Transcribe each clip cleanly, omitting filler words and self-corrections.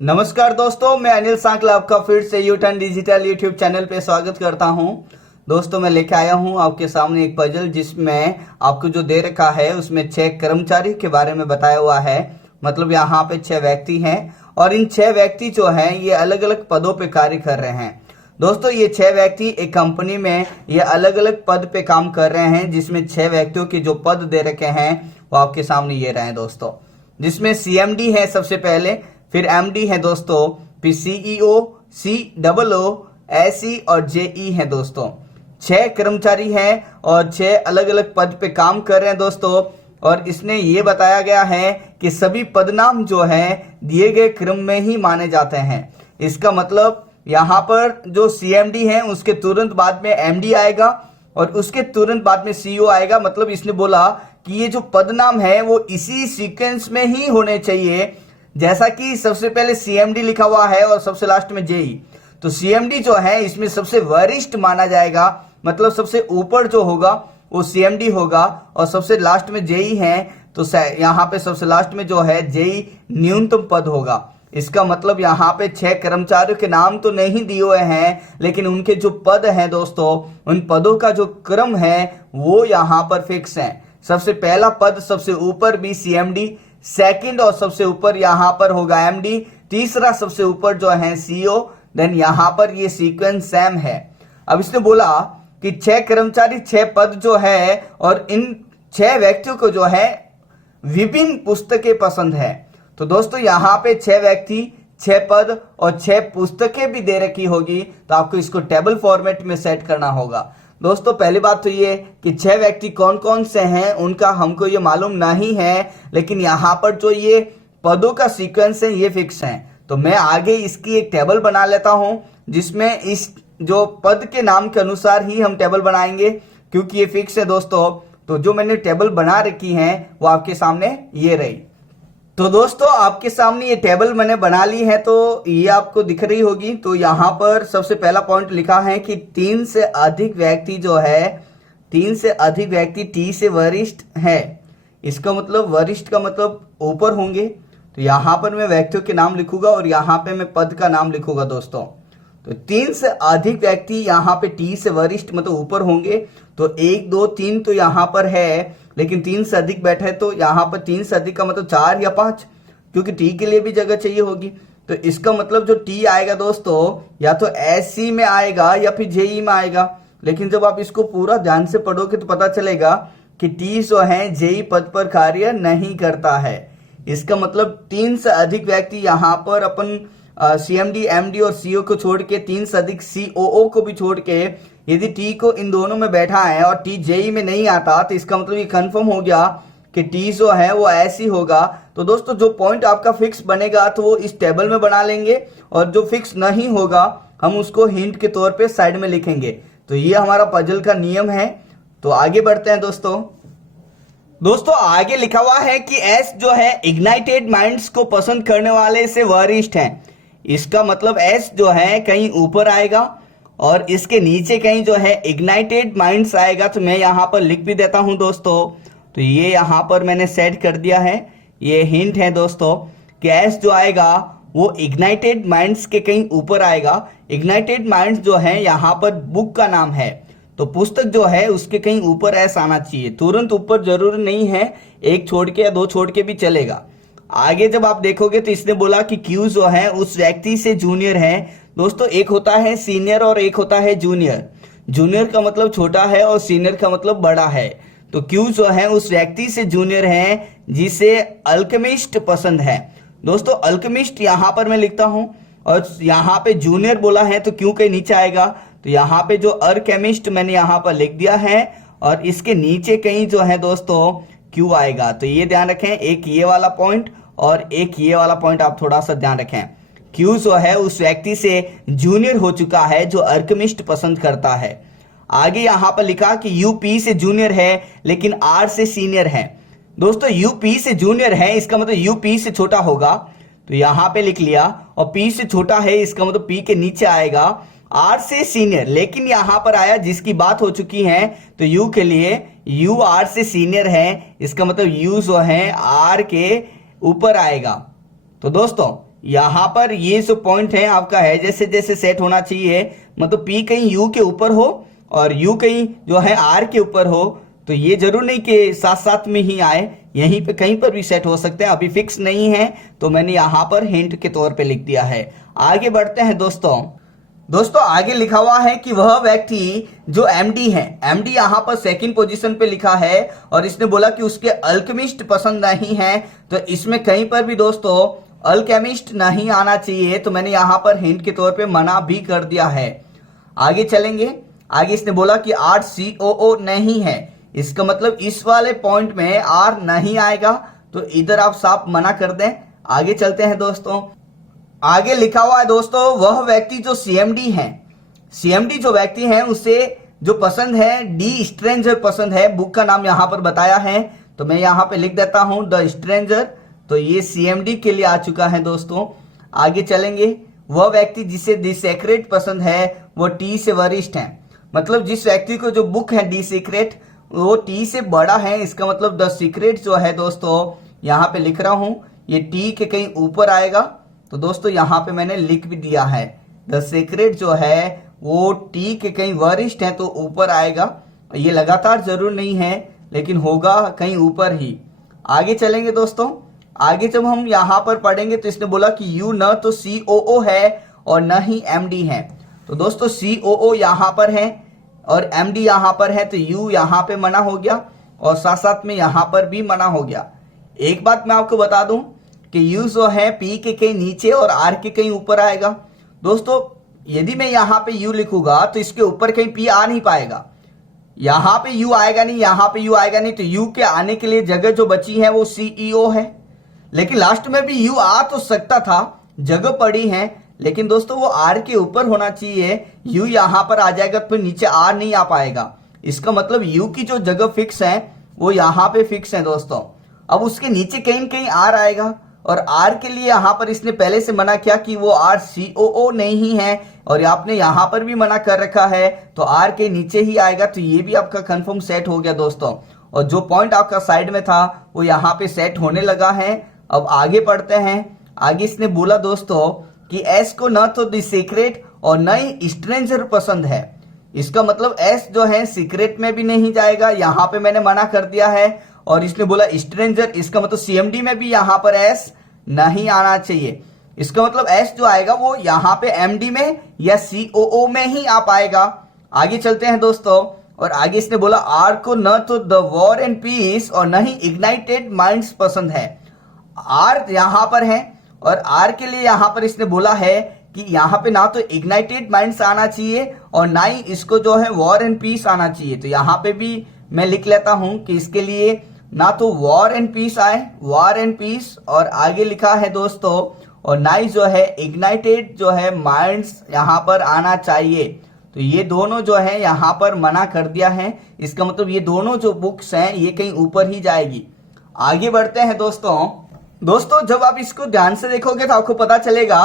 नमस्कार दोस्तों, मैं अनिल सांकला आपका फिर से यूटर्न डिजिटल यूट्यूब चैनल पे स्वागत करता हूं। दोस्तों, मैं लेके आया हूं आपके सामने एक पजल जिसमें आपको जो दे रखा है उसमें 6 कर्मचारी के बारे में बताया हुआ है। मतलब यहाँ पे 6 व्यक्ति हैं और इन 6 व्यक्ति जो हैं ये अलग अलग पदों पे कार्य कर रहे हैं। दोस्तों, ये 6 व्यक्ति एक कंपनी में ये अलग अलग पद पे काम कर रहे हैं, जिसमें 6 व्यक्तियों के जो पद दे रखे हैं वो आपके सामने ये रहे दोस्तों। जिसमें सीएमडी है सबसे पहले, फिर एमडी है दोस्तों, फिर सीईओ, COO, SE और JE है दोस्तों। 6 कर्मचारी हैं और 6 अलग अलग पद पे काम कर रहे हैं दोस्तों। और इसने ये बताया गया है कि सभी पदनाम जो हैं दिए गए क्रम में ही माने जाते हैं। इसका मतलब यहाँ पर जो CMD है उसके तुरंत बाद में MD आएगा और उसके तुरंत बाद में CEO आएगा। मतलब इसने बोला कि ये जो पदनाम है वो इसी सीक्वेंस में ही होने चाहिए, जैसा कि सबसे पहले CMD लिखा हुआ है और सबसे लास्ट में JE। तो CMD जो है इसमें सबसे वरिष्ठ माना जाएगा, मतलब सबसे ऊपर जो होगा वो CMD होगा और सबसे लास्ट में JE है। तो यहाँ पे सबसे लास्ट में जो है JE न्यूनतम पद होगा। इसका मतलब यहाँ पे 6 कर्मचारियों के नाम तो नहीं दिए हुए हैं, लेकिन उनके जो पद हैं दोस्तों, उन पदों का जो क्रम है वो यहाँ पर फिक्स है। सबसे पहला पद सबसे ऊपर भी CMD, सेकंड और सबसे ऊपर यहाँ पर होगा MD, तीसरा सबसे ऊपर जो है CEO, देन यहाँ पर ये सीक्वेंस सेम है। अब इसने बोला कि 6 कर्मचारी 6 पद जो है और इन 6 व्यक्तियों को जो है विभिन्न पुस्तकें पसंद है। तो दोस्तों यहाँ पे 6 व्यक्ति, 6 पद और 6 पुस्तकें भी दे रखी होगी, तो आपको इसको टेबल फॉर्मेट में सेट करना होगा। दोस्तों, पहली बात तो ये कि 6 व्यक्ति कौन कौन से हैं उनका हमको ये मालूम नहीं है, लेकिन यहाँ पर जो ये पदों का सीक्वेंस है ये फिक्स है। तो मैं आगे इसकी एक टेबल बना लेता हूं, जिसमें इस जो पद के नाम के अनुसार ही हम टेबल बनाएंगे, क्योंकि ये फिक्स है दोस्तों। तो जो मैंने टेबल बना रखी है वो आपके सामने ये रही। तो दोस्तों, आपके सामने ये टेबल मैंने बना ली है, तो ये आपको दिख रही होगी। तो यहाँ पर सबसे पहला पॉइंट लिखा है कि 3 से अधिक व्यक्ति जो है, 3 से अधिक व्यक्ति T से वरिष्ठ है। इसका मतलब वरिष्ठ का मतलब ऊपर होंगे। तो यहाँ पर मैं व्यक्तियों के नाम लिखूंगा और यहाँ पे मैं पद का नाम लिखूंगा दोस्तों। तो 3 से अधिक व्यक्ति यहाँ पे T से वरिष्ठ मतलब ऊपर होंगे। तो 1 2 3 तो यहाँ पर है, लेकिन 3 से अधिक बैठा है, तो यहाँ पर 3 से अधिक का मतलब 4 या 5, क्योंकि T के लिए भी जगह चाहिए होगी। तो इसका मतलब जो T आएगा दोस्तों, या तो SC में आएगा या फिर JE में आएगा। लेकिन जब आप इसको पूरा ध्यान से पढ़ोगे तो पता चलेगा कि T जो है JE पद पर कार्य नहीं करता है। इसका मतलब 3 से अधिक व्यक्ति यहाँ पर अपन CMD, MD और CO को छोड़ के 3 से अधिक COO को भी छोड़ के यदि T को इन दोनों में बैठा है और T JE में नहीं आता, तो इसका मतलब ये कंफर्म हो गया कि T जो है वो ऐसी होगा। तो दोस्तों, जो पॉइंट आपका फिक्स बनेगा तो वो इस टेबल में बना लेंगे, और जो फिक्स नहीं होगा हम उसको हिंट के तौर पे साइड में लिखेंगे। तो ये हमारा पजल का नियम है। तो आगे बढ़ते हैं दोस्तों, आगे लिखा हुआ है कि S जो है इग्नाइटेड माइंड्स को पसंद करने वाले से वरिष्ठ है। इसका मतलब S जो है कहीं ऊपर आएगा और इसके नीचे कहीं जो है इग्नाइटेड माइंड्स आएगा। तो मैं यहाँ पर लिख भी देता हूं दोस्तों। तो ये यहाँ पर मैंने सेट कर दिया है। ये हिंट है दोस्तों कि S जो आएगा वो इग्नाइटेड माइंड्स के कहीं ऊपर आएगा। इग्नाइटेड माइंड्स जो है यहाँ पर बुक का नाम है, तो पुस्तक जो है उसके कहीं ऊपर S आना चाहिए। तुरंत ऊपर जरूरी नहीं है, 1 छोड़ के या 2 छोड़ के भी चलेगा। आगे जब आप देखोगे तो इसने बोला कि Q जो है उस व्यक्ति से जूनियर है। दोस्तों, एक होता है सीनियर और एक होता है जूनियर। जूनियर का मतलब छोटा है और सीनियर का मतलब बड़ा है। तो Q जो है उस व्यक्ति से जूनियर है जिसे अल्केमिस्ट पसंद है। दोस्तों, अल्केमिस्ट यहाँ पर मैं लिखता हूं और यहाँ पे जूनियर बोला है तो Q के नीचे आएगा। तो यहाँ पे जो अल्केमिस्ट मैंने यहाँ पर लिख दिया है और इसके नीचे कहीं जो है दोस्तों Q आएगा। तो ये ध्यान रखें, एक ये वाला पॉइंट और एक ये वाला पॉइंट आप थोड़ा सा ध्यान रखें। Q जो है उस व्यक्ति से जूनियर हो चुका है जो अल्केमिस्ट पसंद करता है। आगे यहाँ पर लिखा कि U P से जूनियर है लेकिन R से सीनियर है। दोस्तों, U P से जूनियर है, इसका मतलब U P से छोटा होगा। तो यहाँ पे लिख लिया, और P से छोटा है इसका मतलब P के नीचे आएगा। R से सीनियर, लेकिन यहाँ पर आया जिसकी बात हो चुकी है, तो U के लिए U R से सीनियर है, इसका मतलब U जो है R के ऊपर आएगा। तो दोस्तों, यहाँ पर ये जो पॉइंट है आपका है जैसे जैसे सेट होना चाहिए, मतलब P कहीं U के ऊपर हो और U कहीं जो है R के ऊपर हो, तो ये जरूर नहीं कि साथ साथ में ही आए, यहीं पे कहीं पर भी सेट हो सकते हैं, अभी फिक्स नहीं है, तो मैंने यहाँ पर हिंट के तौर पे लिख दिया है। आगे बढ़ते हैं दोस्तों आगे लिखा हुआ है कि वह व्यक्ति जो एमडी है, एमडी यहाँ पर सेकंड पोजीशन पे लिखा है और इसने बोला कि उसके अल्केमिस्ट पसंद नहीं है, तो इसमें कहीं पर भी दोस्तों अल्केमिस्ट नहीं आना चाहिए, तो मैंने यहाँ पर हिंट के तौर पे मना भी कर दिया है। आगे चलेंगे, आगे इसने बोला कि RCOO नहीं है, इसका मतलब इस वाले पॉइंट में R नहीं आएगा, तो इधर आप साफ मना कर दें। आगे चलते हैं दोस्तों, आगे लिखा हुआ है दोस्तों वह व्यक्ति जो CMD है, CMD जो व्यक्ति है उसे जो पसंद है डी स्ट्रेंजर पसंद है, बुक का नाम यहाँ पर बताया है, तो मैं यहाँ पे लिख देता हूं द स्ट्रेंजर, तो ये CMD के लिए आ चुका है दोस्तों। आगे चलेंगे, वह व्यक्ति जिसे दी सीक्रेट पसंद है वो T से वरिष्ठ है, मतलब जिस व्यक्ति को जो बुक है दी सीक्रेट वो T से बड़ा है, इसका मतलब द सीक्रेट जो है दोस्तों यहाँ पे लिख रहा हूं ये T के कहीं ऊपर आएगा, तो दोस्तों यहाँ पे मैंने लिख भी दिया है द सीक्रेट जो है वो T के कहीं वरिष्ठ है तो ऊपर आएगा, ये लगातार जरूर नहीं है लेकिन होगा कहीं ऊपर ही। आगे चलेंगे दोस्तों, आगे जब हम यहाँ पर पढ़ेंगे तो इसने बोला कि यू न तो COO है और न ही MD है, तो दोस्तों COO यहाँ पर है और MD यहाँ पर है, तो U यहाँ पे मना हो गया और साथ साथ में यहाँ पर भी मना हो गया। एक बात मैं आपको बता दूं कि U जो है P के कहीं नीचे और R के कहीं ऊपर आएगा। दोस्तों यदि मैं यहाँ पे U लिखूंगा तो इसके ऊपर कहीं P आ नहीं पाएगा, यहाँ पे U आएगा नहीं, यहाँ पे U आएगा नहीं, तो U के आने के लिए जगह जो बची है वो CEO है, लेकिन लास्ट में भी U आ तो सकता था, जगह पड़ी है, लेकिन दोस्तों वो R के ऊपर होना चाहिए, U यहाँ पर आ जाएगा फिर नीचे R नहीं आ पाएगा, इसका मतलब U की जो जगह फिक्स है वो यहाँ पे फिक्स है दोस्तों। अब उसके नीचे कहीं कहीं R आएगा और R के लिए यहाँ पर इसने पहले से मना किया कि वो RCOO नहीं है और आपने यहाँ पर भी मना कर रखा है, तो R के नीचे ही आएगा, तो ये भी आपका कंफर्म सेट हो गया दोस्तों, और जो पॉइंट आपका साइड में था वो यहाँ पे सेट होने लगा है। अब आगे पढ़ते हैं, आगे इसने बोला दोस्तों कि S को न तो दी सीक्रेट और न ही स्ट्रेंजर पसंद है, इसका मतलब S जो है सीक्रेट में भी नहीं जाएगा, यहाँ पे मैंने मना कर दिया है, और इसने बोला स्ट्रेंजर, इसका मतलब CMD में भी यहाँ पर S नहीं आना चाहिए, इसका मतलब S जो आएगा वो यहाँ पे MD में या COO में ही आ पाएगा। आगे चलते हैं दोस्तों, और आगे इसने बोला R को न तो द वॉर एंड पीस और न ही इग्नाइटेड माइंड्स पसंद है, R यहाँ पर है और R के लिए यहाँ पर इसने बोला है कि यहाँ पे ना तो इग्नाइटेड माइंड्स आना चाहिए और ना ही इसको जो है वॉर एंड पीस आना चाहिए, तो यहाँ पे भी मैं लिख लेता हूं कि इसके लिए ना तो वॉर एंड पीस आए, वॉर एंड पीस, और आगे लिखा है दोस्तों और ना ही जो है इग्नाइटेड जो है माइंड्स यहाँ पर आना चाहिए, तो ये दोनों जो है यहाँ पर मना कर दिया है, इसका मतलब ये दोनों जो बुक्स हैं ये कहीं ऊपर ही जाएगी। आगे बढ़ते हैं दोस्तों जब आप इसको ध्यान से देखोगे तो आपको पता चलेगा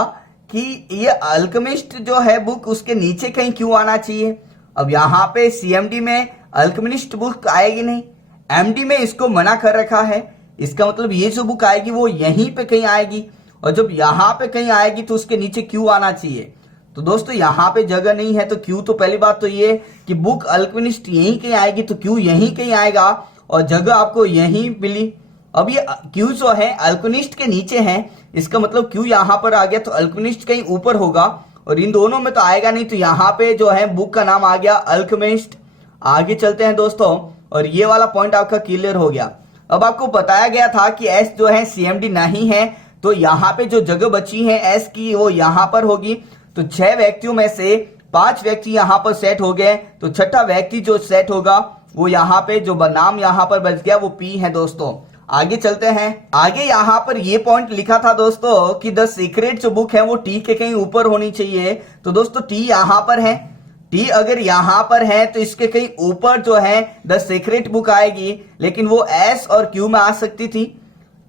कि ये अल्केमिस्ट जो है बुक उसके नीचे कहीं क्यों आना चाहिए। अब यहाँ पे CMD में अल्केमिस्ट बुक आएगी नहीं, MD में इसको मना कर रखा है, इसका मतलब ये जो बुक आएगी वो यहीं पे कहीं आएगी, और जब यहाँ पे कहीं आएगी तो उसके नीचे क्यों आना चाहिए, तो दोस्तों यहाँ पे जगह नहीं है, तो क्यों, तो पहली बात तो ये कि बुक अल्केमिस्ट यहीं कहीं आएगी, तो क्यों यहीं कहीं आएगा और जगह आपको यहीं मिली। अब ये क्यू जो है अल्केमिस्ट के नीचे है, इसका मतलब क्यू यहाँ पर आ गया तो अल्केमिस्ट कहीं ऊपर होगा, और इन दोनों में तो आएगा नहीं, तो यहाँ पे जो है बुक का नाम आ गया अल्केमिस्ट। आगे चलते हैं दोस्तों, और ये वाला पॉइंट आपका क्लियर हो गया। अब आपको बताया गया था कि S जो है CMD नहीं है, तो यहाँ पे जो जगह बची है S की वो यहाँ पर होगी, तो 6 व्यक्तियों में से 5 व्यक्ति यहाँ पर सेट हो गए, तो छठा व्यक्ति जो सेट होगा वो यहाँ पे जो नाम यहाँ पर बच गया वो P है दोस्तों। आगे चलते हैं, आगे यहाँ पर ये पॉइंट लिखा था दोस्तों कि द सीक्रेट जो बुक है वो T के कहीं ऊपर होनी चाहिए, तो दोस्तों T यहाँ पर है, T अगर यहाँ पर है तो इसके कहीं ऊपर जो है द सीक्रेट बुक आएगी, लेकिन वो S और Q में आ सकती थी,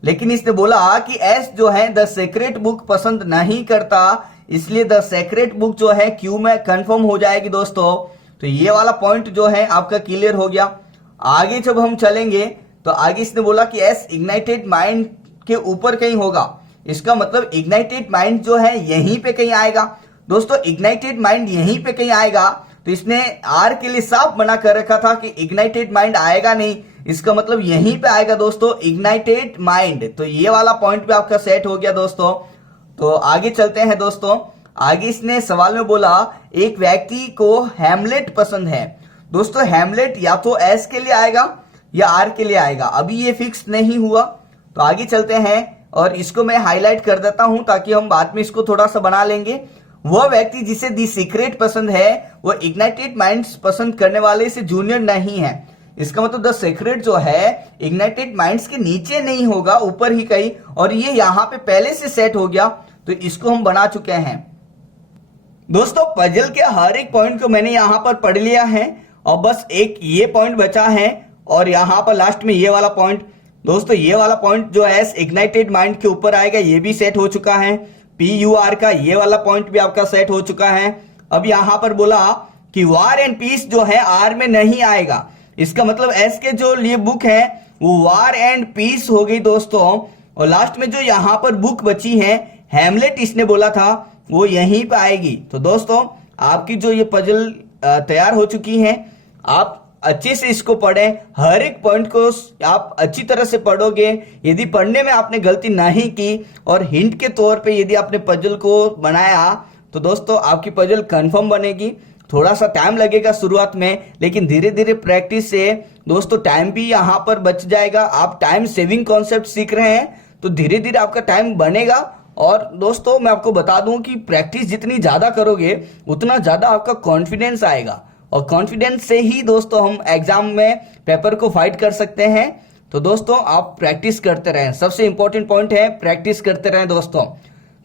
लेकिन इसने बोला कि S जो है द सीक्रेट बुक पसंद नहीं करता, इसलिए द सीक्रेट बुक जो है Q में कंफर्म हो जाएगी दोस्तों। तो ये वाला पॉइंट जो है आपका क्लियर हो गया। आगे जब हम चलेंगे तो आगे इसने बोला कि S इग्नाइटेड माइंड के ऊपर कहीं होगा, इसका मतलब इग्नाइटेड माइंड जो है यहीं पे कहीं आएगा। दोस्तों इग्नाइटेड माइंड यहीं पे कहीं आएगा, तो इसने आर के लिए साफ मना कर रखा था कि इग्नाइटेड माइंड आएगा नहीं, इसका मतलब यहीं पे आएगा दोस्तों इग्नाइटेड माइंड। तो ये वाला पॉइंट भी आपका सेट हो गया दोस्तों। तो आगे चलते हैं दोस्तों। आगे इसने सवाल में बोला एक व्यक्ति को हैमलेट पसंद है। दोस्तों हैमलेट या तो एस के लिए आएगा या आर के लिए आएगा, अभी ये फिक्स नहीं हुआ। तो आगे चलते हैं और इसको मैं हाईलाइट कर देता हूं ताकि हम बाद में इसको थोड़ा सा बना लेंगे। वह व्यक्ति जिसे दी सीक्रेट पसंद है वो इग्नाइटेड माइंड्स पसंद करने वाले से जूनियर नहीं है। इसका मतलब द सीक्रेट जो है इग्नाइटेड माइंड्स के नीचे नहीं होगा, ऊपर ही कहीं, और ये यहां पे पहले से सेट हो गया, तो इसको हम बना चुके हैं। दोस्तों पजल के हर एक पॉइंट को मैंने यहां पर पढ़ लिया है और बस एक ये पॉइंट बचा है और यहां पर लास्ट में ये वाला पॉइंट। दोस्तों ये वाला पॉइंट जो है इग्नाइटेड माइंड के ऊपर आएगा, ये भी सेट हो चुका है। PUR का ये वाला पॉइंट भी आपका सेट हो चुका है। अब यहां पर बोला कि वार एंड पीस जो है आर में नहीं आएगा, इसका मतलब एस के जो लिए बुक है वो वार एंड पीस हो गई दोस्तों। और लास्ट में जो यहां पर बुक बची है हैमलेट इसने बोला था वो यहीं पे आएगी। तो दोस्तों आपकी जो ये पजल तैयार हो चुकी है, आप अच्छे से इसको पढ़ें, हर एक पॉइंट को आप अच्छी तरह से पढ़ोगे। यदि पढ़ने में आपने गलती नहीं की और हिंट के तौर पे यदि आपने पजल को बनाया तो दोस्तों आपकी पजल कंफर्म बनेगी। थोड़ा सा टाइम लगेगा शुरुआत में, लेकिन धीरे धीरे प्रैक्टिस से दोस्तों टाइम भी यहाँ पर बच जाएगा। आप टाइम सेविंग कॉन्सेप्ट सीख रहे हैं तो धीरे धीरे आपका टाइम बनेगा। और दोस्तों मैं आपको बता दूं कि प्रैक्टिस जितनी ज्यादा करोगे उतना ज्यादा आपका कॉन्फिडेंस आएगा, और कॉन्फिडेंस से ही दोस्तों हम एग्जाम में पेपर को फाइट कर सकते हैं। तो दोस्तों आप प्रैक्टिस करते रहें, सबसे इंपॉर्टेंट पॉइंट है प्रैक्टिस करते रहें दोस्तों।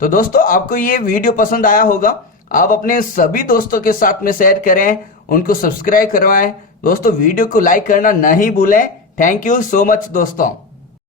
तो दोस्तों आपको ये वीडियो पसंद आया होगा, आप अपने सभी दोस्तों के साथ में शेयर करें, उनको सब्सक्राइब करवाएं। दोस्तों वीडियो को लाइक करना नहीं भूलें। थैंक यू सो मच दोस्तों।